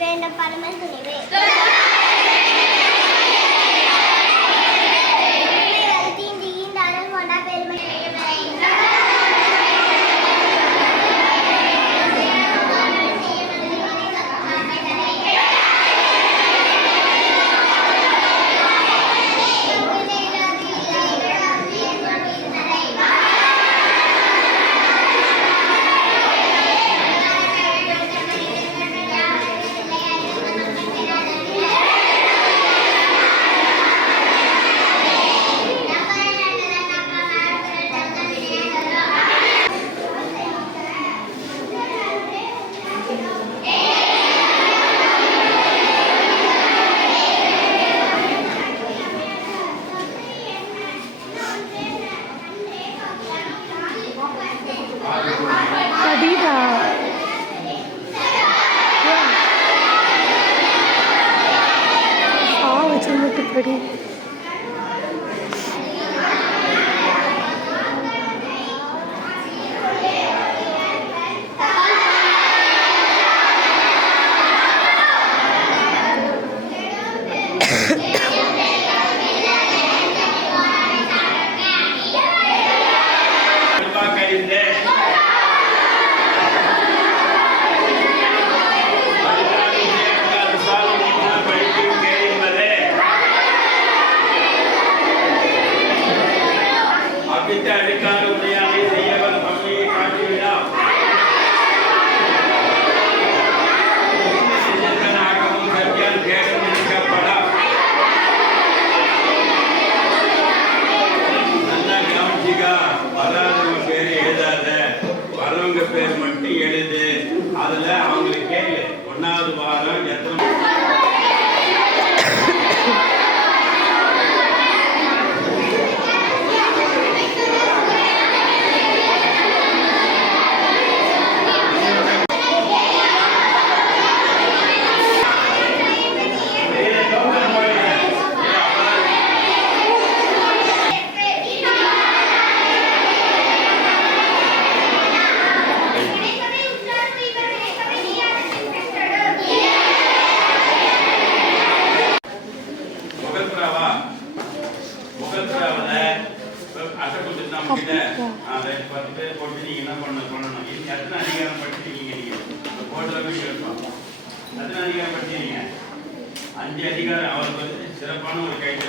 వేల పరమశినివే Oh, it's a little pretty. நீங்க எத்தனை அதிகாரம் படிச்சிருக்கீங்க நீங்க இந்த போர்டில் போய் கேட்போம் எத்தனை அதிகாரம் படிச்சிருக்கீங்க அஞ்சு அதிகாரம் அவருக்கு வந்து சிறப்பான ஒரு கைது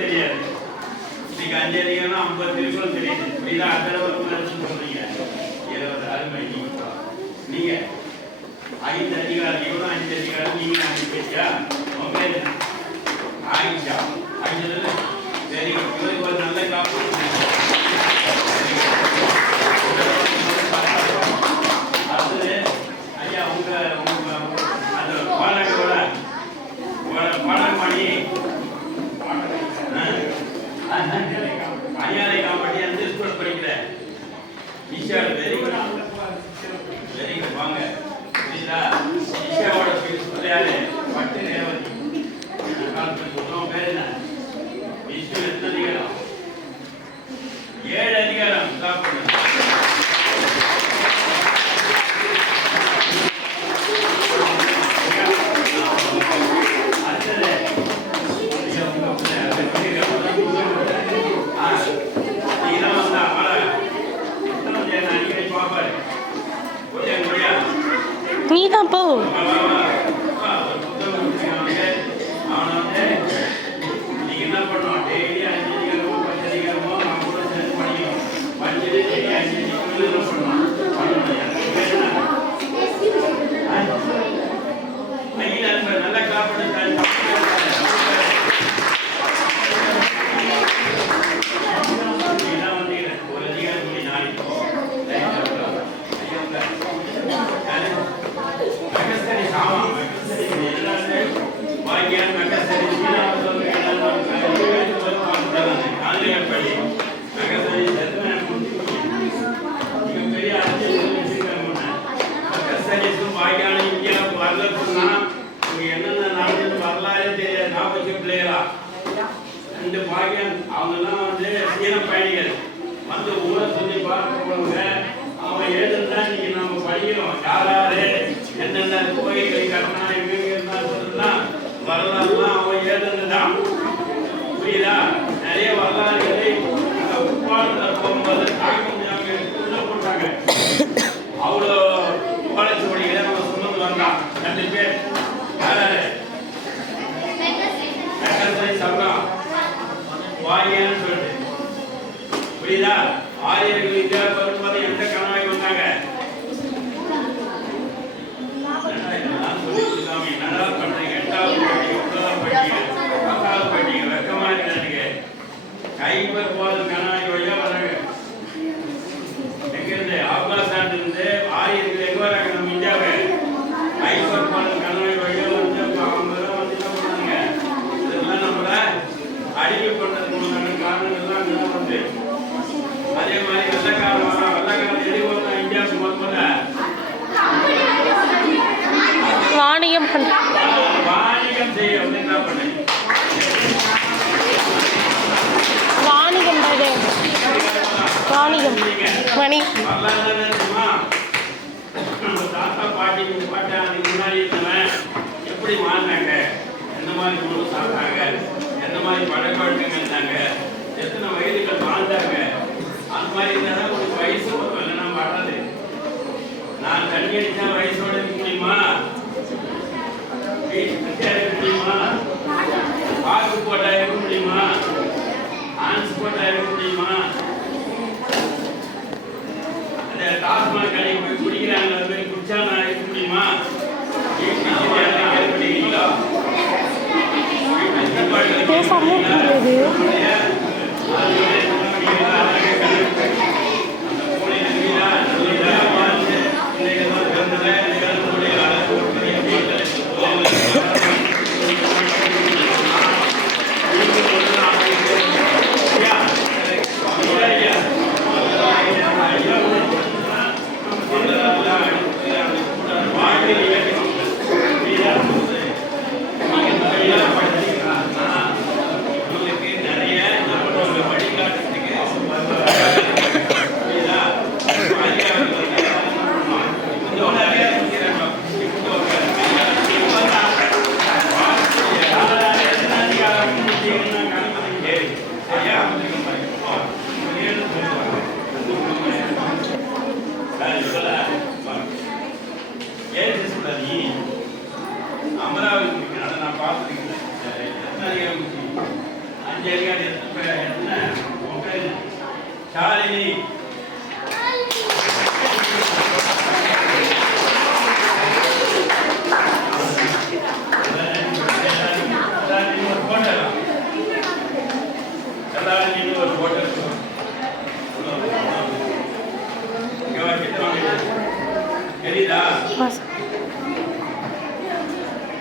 தெரியாது இன்னைக்கு அஞ்சு அதிகாரம் ஐம்பது திருக்குறள் தெரியுது புரியுதா அந்த அளவுக்கு சொல்றீங்க இருபது அருமை நீங்க ஐந்து அதிகாரம் இவ்வளோ அஞ்சு அதிகாரம் நீங்க அஞ்சு பேசியா உங்க ஆயிஷா ஐந்து வெரி குட் இது ஒரு நல்ல கிளாப் அடுத்தது ஐயா உங்க உங்க அந்த மாநாட்டோட மாநாடு பண்ணி ஐயாரை காப்பாட்டி அந்த ஸ்கூல் படிக்கிறேன் Isha very good very good வாங்க ஈஷாவோட யாரு பட்டு ரேவதி கோரிக்கைகளை கற்பனை நிறைவேறினார் வரலாறுலாம் அவன் ஏதது தான் சொல்லிட்டு புரியுதா? ஆரியர்கள் ஐவர் மணி. நம்ம தாத்தா பாட்டி பாட்டா அதுக்கு முன்னாடி இருந்தவன் எப்படி வாழ்ந்தாங்க எந்த மாதிரி உணவு சாப்பிட்டாங்க எந்த மாதிரி பழக்க வழக்கங்கள் இருந்தாங்க எத்தனை வயதுகள் வாழ்ந்தாங்க அந்த மாதிரி இருந்தால் ஒரு வயசு இல்லைன்னா வராது நான் தண்ணி அடிச்சா 500 mots pour l'aider.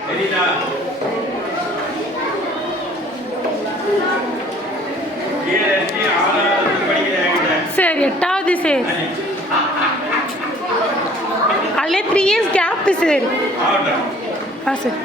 தெரியுதா சார் எட்டாவது சார். அதில் த்ரீ இயர்ஸ் கேப் சார். ஆ சார்.